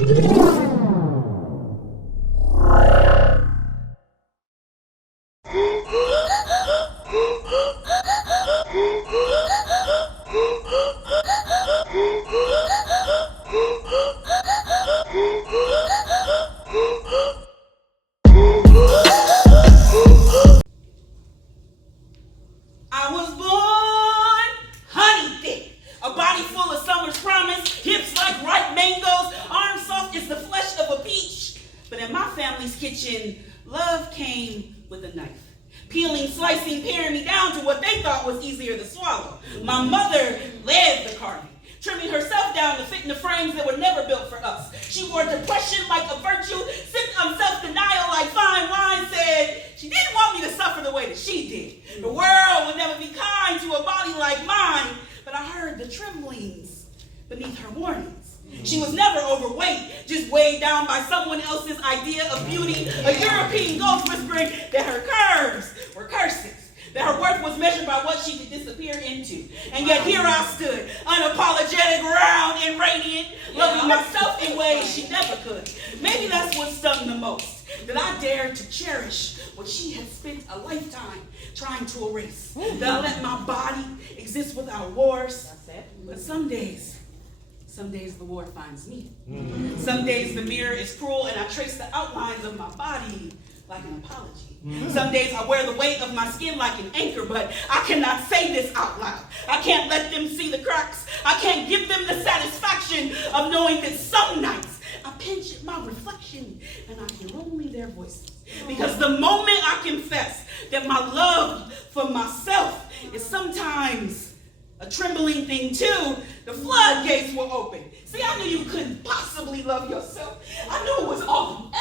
I was born honey thick, a body full of summer's promise, hips like ripe mangoes, arms soft as the flesh of a peach. But in my family's kitchen, love came with a knife. Peeling, slicing, paring me down to what they thought was easier to swallow. My mother led the carving, trimming herself down to fit in the frames that were never built for us. She wore depression like a virtue, sipped on self-denial like fine wine, said she didn't want me to suffer the way that she did. The world would never be kind to a body like mine, but I heard the tremblings beneath her warnings. She was never overweight, just weighed down by someone else's idea of beauty, a European ghost whispering that her curves were curses, that her worth was measured by what she could disappear into. And yet here I stood, unapologetic, round and radiant, loving myself in ways she never could. Maybe that's what stung the most, that I dared to cherish what she had spent a lifetime trying to erase. That I let my body exist without wars. But some days the war finds me. Some days the mirror is cruel and I trace the outlines of my body like an apology. Some days I wear the weight of my skin like an anchor, but I cannot say this out loud. I can't let them see the cracks. I can't give them the satisfaction of knowing that some nights I pinch at my reflection and I hear only their voices. Because the moment I confess that my love for myself is sometimes a trembling thing too, the floodgates were open. See, I knew you couldn't possibly love yourself. I knew it was all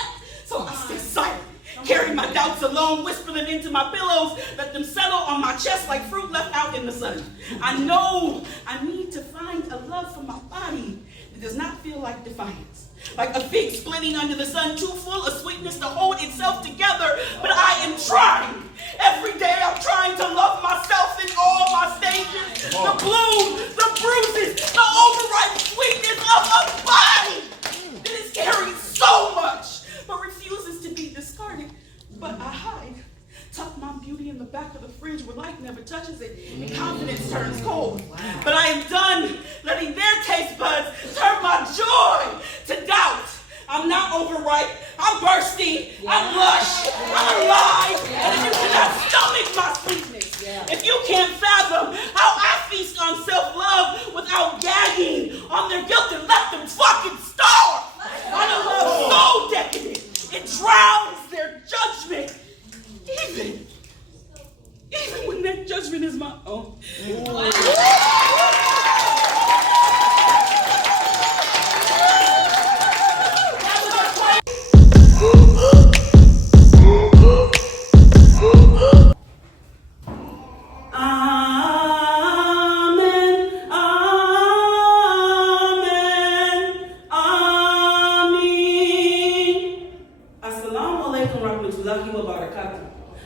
so I stayed silent. Carried my doubts alone, whispered them into my pillows, let them settle on my chest like fruit left out in the sun. I know I need to find a love for my body that does not feel like defiance. Like a fig splitting under the sun, too full of sweetness to hold itself together. But I am trying. Every day I'm trying to love myself in all my stages. The bloom, the bruises, the overripe sweetness of a body that is carried so much, but refuses to be discarded. But I hide. Tuck my beauty in the back of the fridge where light never touches it and confidence turns cold. But I am done letting their taste buds turn my joy to doubt. I'm not overripe. I'm bursting. I'm lush. I'm alive. And if you cannot stomach my sweetness, if you can't fathom how I feast on self-love without gagging on their guilt and let them fucking starve on a love so decadent, it drowns their judgment. Even when that judgment is my own.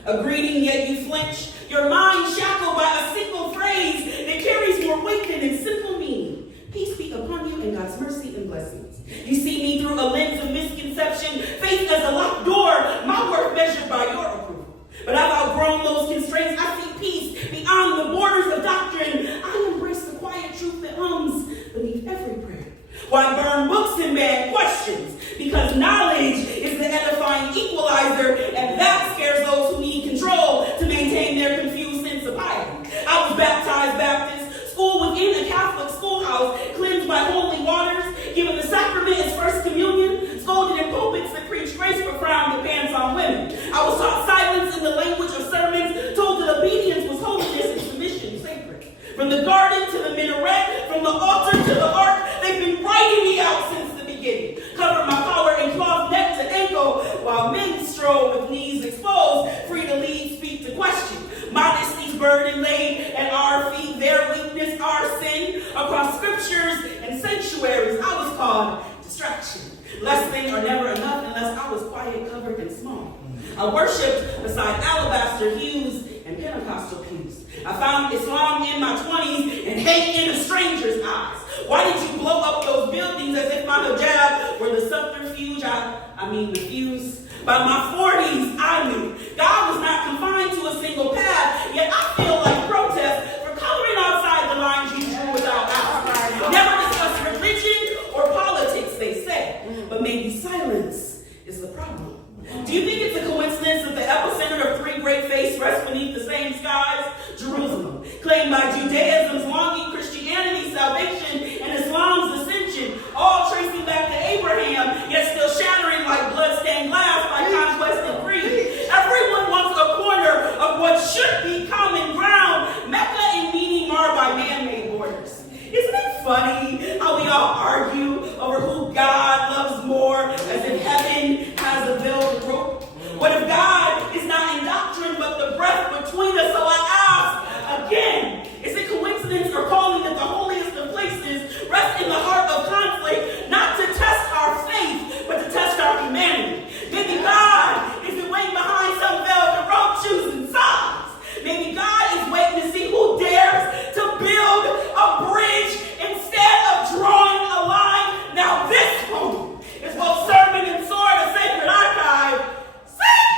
A greeting, yet you flinch. Your mind shackled by a single phrase that carries more weight than its simple meaning. Peace be upon you and God's mercy and blessings. You see me through a lens of misconception, faith as a locked door, my worth measured by your approval. But I've outgrown those constraints. I see peace beyond the borders of doctrine. I embrace the quiet truth that hums beneath every prayer. Why burn books and bad questions? Because knowledge is the edifying equalizer, and that scares those who need control to maintain their confused sense of piety. I was baptized Baptist, school within a Catholic schoolhouse, cleansed by holy waters, given the sacrament as first communion, scolded in pulpits that preach grace but frowned the pants on women. I was taught silence in the language of sermons, told that obedience was holiness and submission sacred. From the garden to the minaret, from the altar to the ark, they've been writing me out since the beginning. Covered my power in cloth neck to ankle, while men stroll with knees exposed, free to lead, speak to question. Modesty's burden laid at our feet, their weakness, our sin. Across scriptures and sanctuaries, I was called distraction. Less than or never enough unless I was quiet, covered, and small. I worshipped beside alabaster hues and Pentecostal pews. I found Islam in my 20s and hate in a stranger's eyes. Why did you blow up those buildings as if my hijab were the subterfuge, the fuse. By my 40s, I knew God was not confined to a single path, yet I feel like protest for coloring outside the lines you drew without asking. Never discuss religion or politics, they say, but maybe silence is the problem. Do you think it's a coincidence that the epicenter of three great faiths rests beneath the same skies? Jerusalem, claimed by Judaism's longing, Christianity's salvation, and Islam's ascension, all tracing back to Abraham, yet still shattering like blood-stained glass by conquest and greed. Everyone wants a corner of what should be common ground. Mecca and meaning marred by man-made borders. Isn't it funny how we all argue over who God loves more, as if heaven has a veiled rope? What if God is not in doctrine, but the breath between us? So I ask again, is it coincidence or calling that the holiest of places rest in the heart of conflict, not to test our faith, but to test our humanity? Maybe God isn't waiting behind some velvet rope choosing sides. Maybe God is waiting to see who dares to build a bridge instead of drawing a line. Now this poem is both sermon and sword, a sacred archive. See?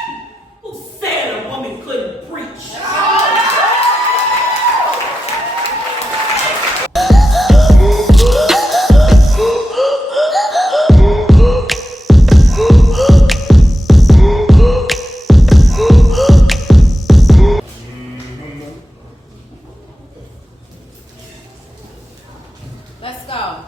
Who said a woman couldn't preach? Let's go.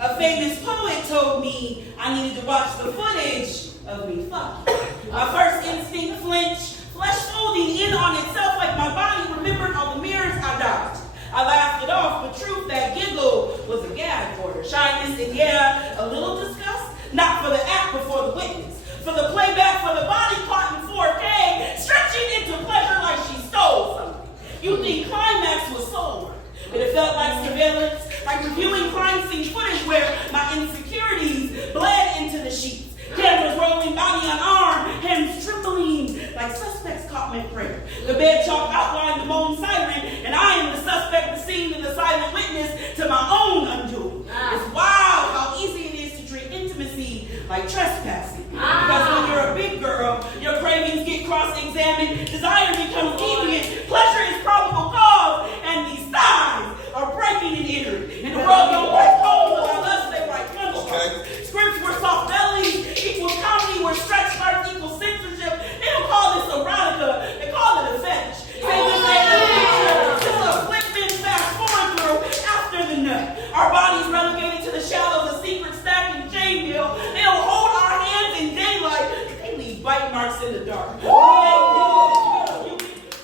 A famous poet told me I needed to watch the footage of me fucking. My first instinct flinch, flesh folding in on itself like my body remembered all the mirrors I dodged. I laughed it off, but truth, that giggle was a gag order. Shyness and a little disgust, not for the act before the witness. For the playback, for the body caught in 4K, stretching into pleasure like she stole something. You think climax was soul work, but it felt like surveillance, like reviewing crime scene footage where my insecurities bled into the sheets. Cameras rolling, body unarmed, hands trembling like suspects caught mid-prayer. The bed chalk outlined the moan siren, and I am the suspect, the scene, and the silent witness to my own undoing. It's wild how easy it is to treat intimacy like trespassing. Because when you're a big girl, your cravings get cross-examined, desire becomes deviant, pleasure is probable cause, and these thighs are breaking and entering. In the world don't write poems about us, they write punchcards. Scripts were soft bellies equals comedy, where stretch marks equals censorship. They don't call this erotica, they call it a fetish. Say this ain't a picture, just a flip-in fast forward through after the nut. Our bodies relegated to the shallows of secret stack and chain mill. They don't hold our hands in daylight, they leave bite marks in the dark.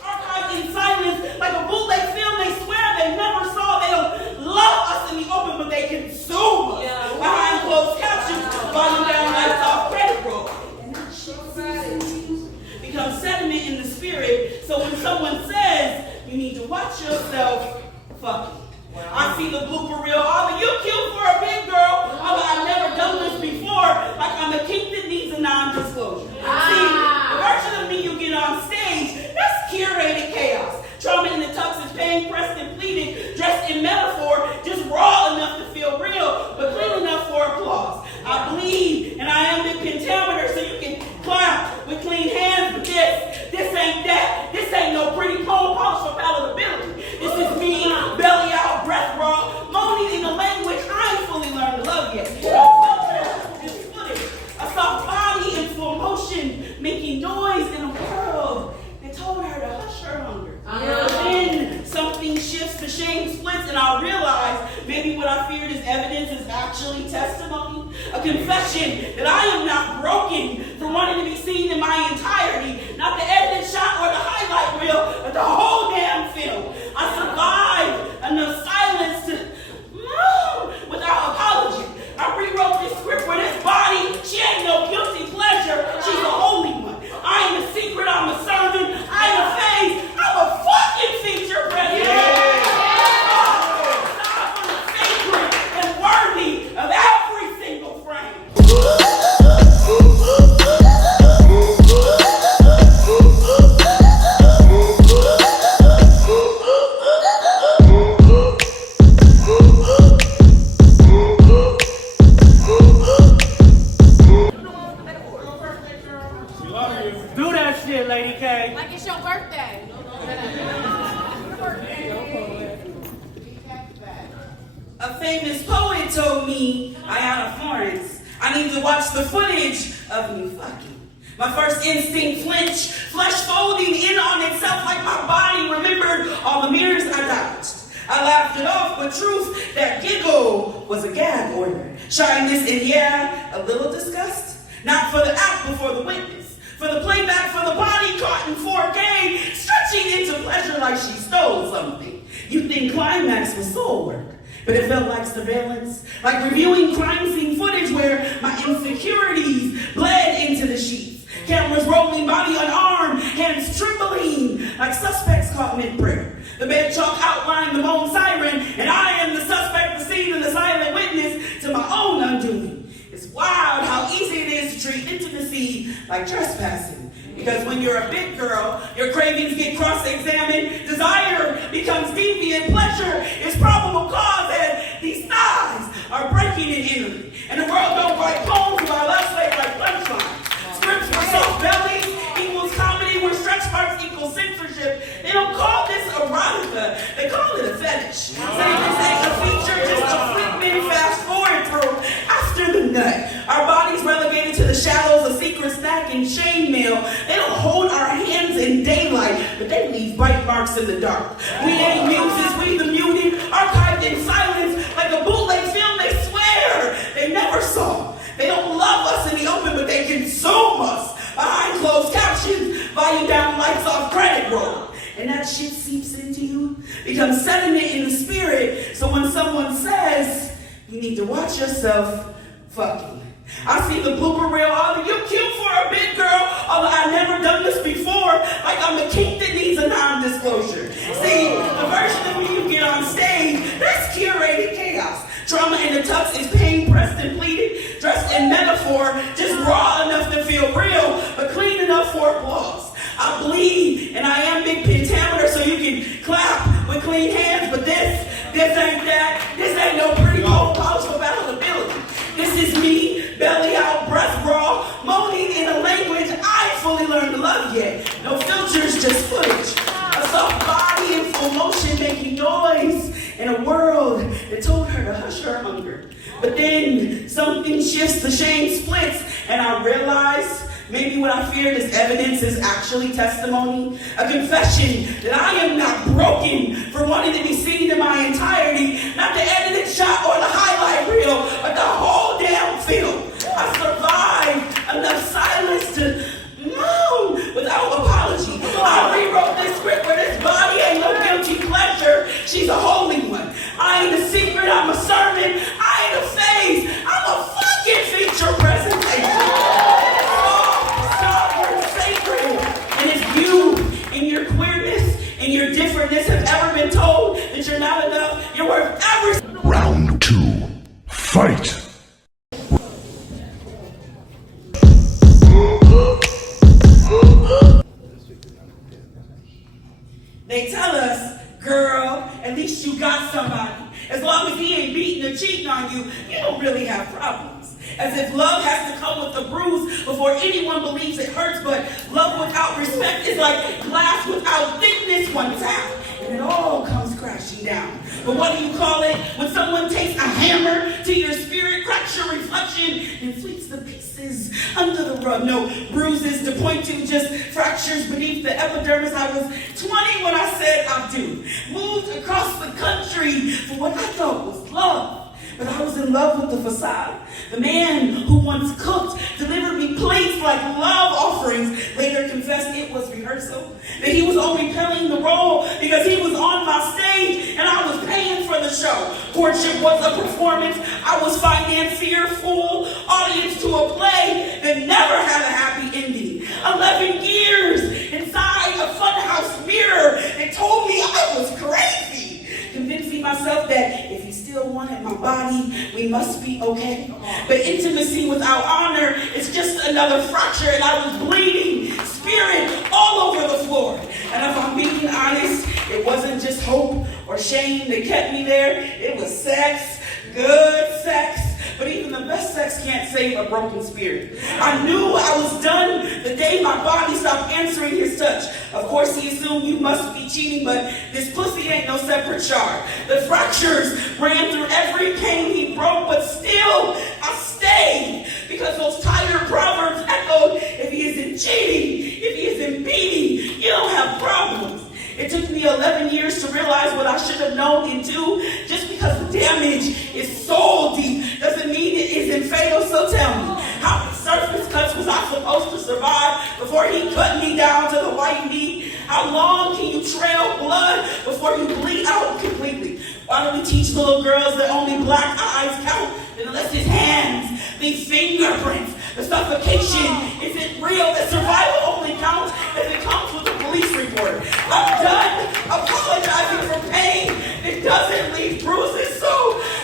Archived in silence like a bootleg film they swear they never saw. They don't love us in the open, but they consume us. Behind closed captions, volume down lights off credit roll. And that shit becomes sediment in the spirit. So when someone says you need to watch yourself, fuck it. I see the blooper reel. Oh, but you cute for a big girl. Oh, but I've never done this before. Like I'm a kink that needs a non-disclosure. See, the version of me you get on stage, that's curated chaos. Trauma in the tux is pain, pressed and pleaded, dressed in metaphor, just raw enough to feel real, but clean enough for applause. I bleed, and I am the pentameter, so you can clap with clean hands, but this ain't that. This ain't no pretty poem polished for palatability. This is me, belly out, breath raw, moaning in a language I ain't fully learned to love yet. This footage, a soft body in full motion, making noise in a world that told her to hush her hunger. Then something shifts, the shame splits, and I realize maybe what I feared as evidence is actually testimony. A confession that I am not broken for wanting to be seen in my entirety. Not the edited shot or the highlight reel, but the whole damn film. I survived enough silence to without apology. I rewrote this script where this body, she ain't no guilty pleasure. She's a holy one. I ain't a secret, I'm a sermon. I ain't a phase, I'm a fucking feature president. Sacred and worthy of every single frame. it told me, Ayanna Florence, I need to watch the footage of me fucking. My first instinct flinch, flesh folding in on itself like my body remembered all the mirrors I dodged. I laughed it off, but truth, that giggle was a gag order. Shyness and yeah, a little disgust. Not for the act, but for the witness. For the playback, for the body caught in 4K, stretching into pleasure like she stole something. You'd think climax was soul work, but it felt like surveillance, like reviewing crime scene footage where my insecurities bled into the sheets. Cameras rolling, body unarmed, hands trembling, like suspects caught mid-prayer. The bed chalk outlined the moan siren, and I am the suspect, the scene, and the silent witness to my own undoing. It's wild how easy it is to treat intimacy like trespassing. Because when you're a big girl, your cravings get cross-examined, desire becomes deviant, pleasure is probable cause, and these thighs are breaking and entering. And the world don't write poems while us say like punchlines. Scripts for soft bellies equals comedy where stretch marks equal censorship. They don't call this erotica, they call it a fetish. Saying this ain't a feature, just a flick fast forward through after the nut. Our bodies relegated to the shallows, a secret snack and chain mail. They don't hold our hands in daylight, but they leave bite marks in the dark. We ain't muses, we the muted, archived in silence like a bootleg film they swear they never saw. They don't love us in the open, but they consume us behind closed captions, volume down, lights off, credit roll. And that shit seeps into you, becomes sediment in the spirit, so when someone says, you need to watch yourself fucking. I see the blooper reel, although you cute for a big girl, although I've never done this before, like I'm a kink that needs a non-disclosure. See, the version of me you get on stage, that's curated chaos. Trauma in the tux is pain pressed and pleaded, dressed in metaphor, just raw enough to feel real, but clean enough for applause. I bleed, and I am big pentameter, so you can clap with clean hands, but this ain't that. This ain't no pretty old pouch for availability. This is me, belly out, breath raw, moaning in a language I ain't fully learned to love yet. No filters, just footage. A soft body in full motion making noise in a world that told her to hush her hunger. But then something shifts, the shame splits, and I realize maybe what I feared as evidence is actually testimony. A confession that I am not broken for wanting to be seen in my entirety, not the edited shot or the highlight reel, but the whole damn film. I survived enough silence to moan without apology. I rewrote this script where this body ain't no guilty pleasure. She's a holy one. I ain't a secret, I'm a sermon. I ain't a phase, I'm a fucking feature presentation. And if you, in your queerness, and your differentness have ever been told that you're not enough, you're worth every... Round 2. Fight! They tell us, girl, at least you got somebody. As long as he ain't beating or cheating on you, you don't really have problems. As if love has to come with a bruise before anyone believes it hurts, but love without respect is like glass without thickness, one tap, and it all comes crashing down. But what do you call it when someone takes a hammer to your spirit, cracks your reflection, and fleets the pieces under the rug? No bruises to point to, just fractures beneath the epidermis. I was 20 when I said I do. Moved across the country for what I thought was love. But I was in love with the facade. The man who once cooked, delivered me plates like love offerings, later confessed it was rehearsal. That he was only playing the role because he was on my stage and I was paying for the show. Courtship was a performance. I was financier, fool, audience to a play that never had a happy ending. 11 years inside a funhouse mirror that told me I was crazy. Convincing myself that if he still wanted my body, we must be okay. But intimacy without honor is just another fracture, and I was bleeding, spirit all over the floor. And if I'm being honest, it wasn't just hope or shame that kept me there. It was sex, good sex. But even the best sex can't save a broken spirit. I knew I was done the day my body stopped answering his touch. Of course, he assumed you must be be cheating, but this pussy ain't no separate shard. The fractures ran through every pain he broke, but still I stayed. Because those tired proverbs echoed, if he isn't cheating, if he isn't beating, you don't have problems. It took me 11 years to realize what I should have known in 2. Just because the damage is so deep doesn't mean it isn't fatal. So tell me, how many surface cuts was I supposed to survive before he cut me down to the white meat? How long can you trail blood before you bleed out completely? Why do we teach little girls that only black eyes count unless his hands be fingerprints? The suffocation isn't real. That survival only counts if it comes with a police report. I'm done apologizing for pain. It doesn't leave bruises, so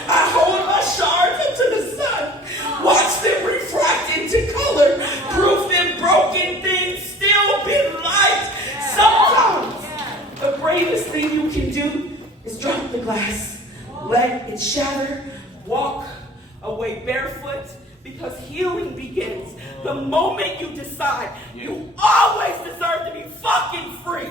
I hold my shards up to the sun. Watch them refract into color. Proof that broken things still been light. Sometimes the bravest thing you can do is drop the glass. Let it shatter. Walk away barefoot. Because healing begins the moment you decide you always deserve to be fucking free.